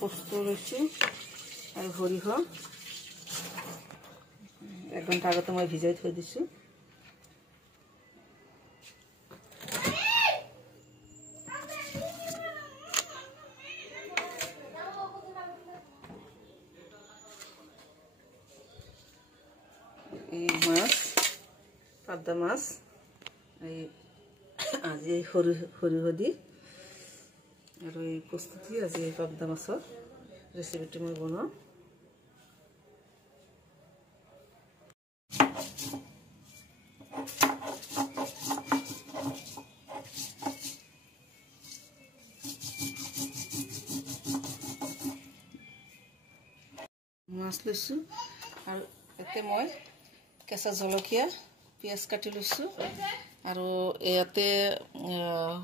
পোস্ত লৈছোঁ আৰু সৰিয়হ 1 ঘণ্টা আগতে মই ভিজাই থৈ দিছোঁ। এই মাছ পাবদা মাছ এই আজি সৰিয়হ দি আৰু এই প্ৰস্তুতি আজি এই পাবদা মাছৰ ৰেচিপিটো মই বনাওঁ। মাছ লৈছোঁ আৰু ইয়াতে মই কেঁচা জলকীয়া পিঁয়াজ কাটি লৈছোঁ আৰু ইয়াতে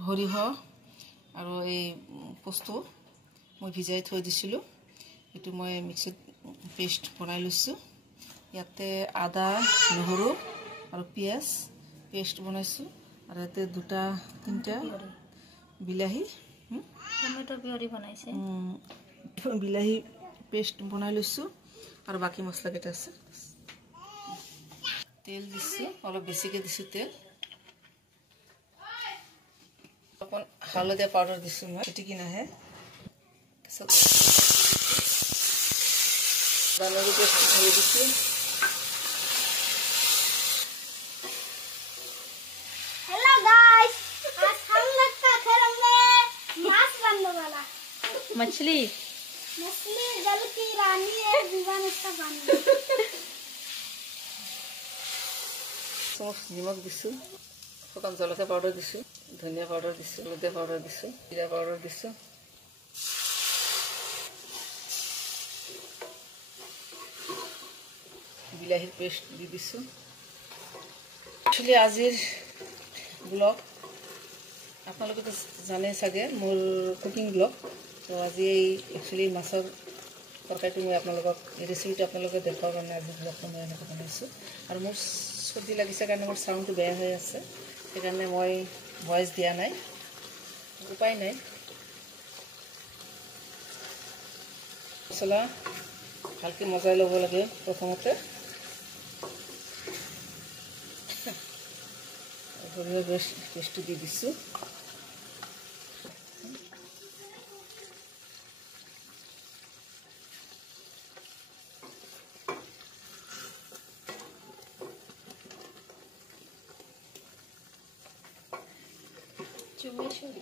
সৰিয়হ আৰু এই পোস্ত মই ভিজাই থৈ দিছিলোঁ, এইটো মই মিক্সিত পেষ্ট বনাই লৈছোঁ। ইয়াতে আদা নহৰু আৰু পিঁয়াজ পেষ্ট বনাইছোঁ আৰু ইয়াতে 2-3টা বিলাহী টমেটো পিউৰি বনাইছে, বিলাহী পেষ্ট বনাই লৈছোঁ আৰু বাকী মছলাকেইটা আছে। তেল দিছোঁ, অলপ বেছিকৈ দিছোঁ তেল। অকণ হালধীয়া পাউডাৰ দিছোঁ মই, চিটিকি নাহে। নহৰু পেষ্ট ঢালি দিছোঁ। हेलो गाइस, आज हम लोग का घर में माछ बनने वाला। मछली जल की रानी है, जीवन इसका पानी। নিমখ দিছোঁ, শুকান জলকীয়া পাউডাৰ দিছোঁ, ধনিয়া পাউডাৰ দিছোঁ, হালধীয়া পাউডাৰ দিছোঁ, জিৰা পাউডাৰ দিছোঁ। বিলাহীৰ পেষ্ট দি দিছোঁ। একচুৱেলি আজিৰ ব্লগ আপোনালোকেতো জানে চাগে মোৰ কুকিং ব্লগ। তো আজি এই একচুৱেলি মাছৰ তৰকাৰীটো মই আপোনালোকক এই ৰেচিপিটো আপোনালোকে দেখুৱাৰ কাৰণে আজি ব্লগটো মই এনেকৈ বনাইছোঁ। আৰু মোৰ চৰ্দি লাগিছে কাৰণে মোৰ চাউণ্ডটো বেয়া হৈ আছে, সেইকাৰণে মই ভইচ দিয়া নাই, উপায় নাই। মছলা ভালকৈ মজাই ল'ব লাগে প্ৰথমতে। সৰিয়হ পেষ্টটো দি দিছোঁ।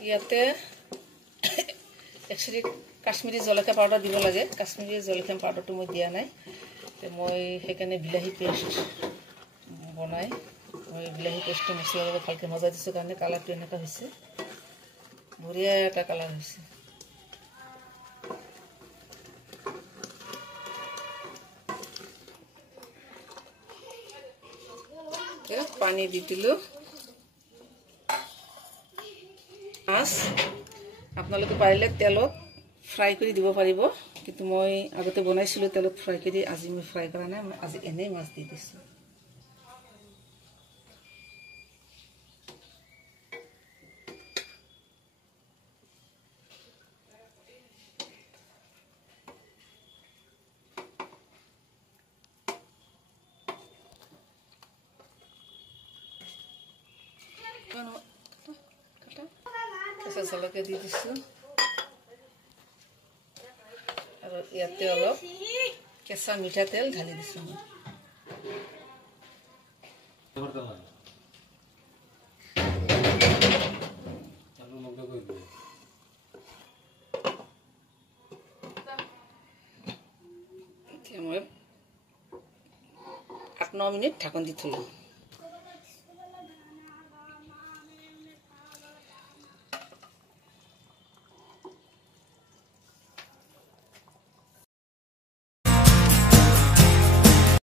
ইয়াতে একচুৱেলি কাশ্মীৰী জলকীয়া পাউডাৰ দিব লাগে, কাশ্মীৰী জলকীয়া পাউডাৰটো মই দিয়া নাই। মই সেইকাৰণে বিলাহী পেষ্ট বনাই মই বিলাহী পেষ্টটো মছলাৰ লগত ভালকৈ মজাই দিছোঁ কাৰণে কালাৰটো এনেকুৱা হৈছে, বঢ়িয়া এটা কালাৰ হৈছে। পানী দি দিলোঁ। মাছ আপোনালোকে পাৰিলে তেলত ফ্ৰাই কৰি দিব পাৰিব, কিন্তু মই আগতে বনাইছিলোঁ তেলত ফ্ৰাই কৰি, আজি মই ফ্ৰাই কৰা নাই, মই আজি এনেই মাছ দি দিছোঁ। কেঁচা জলকীয়া দি দিছোঁ আৰু ইয়াতে অলপ কেঁচা মিঠাতেল ঢালি দিছোঁ। এতিয়া মই 8-9 মিনিট ঢাকন দি থলোঁ।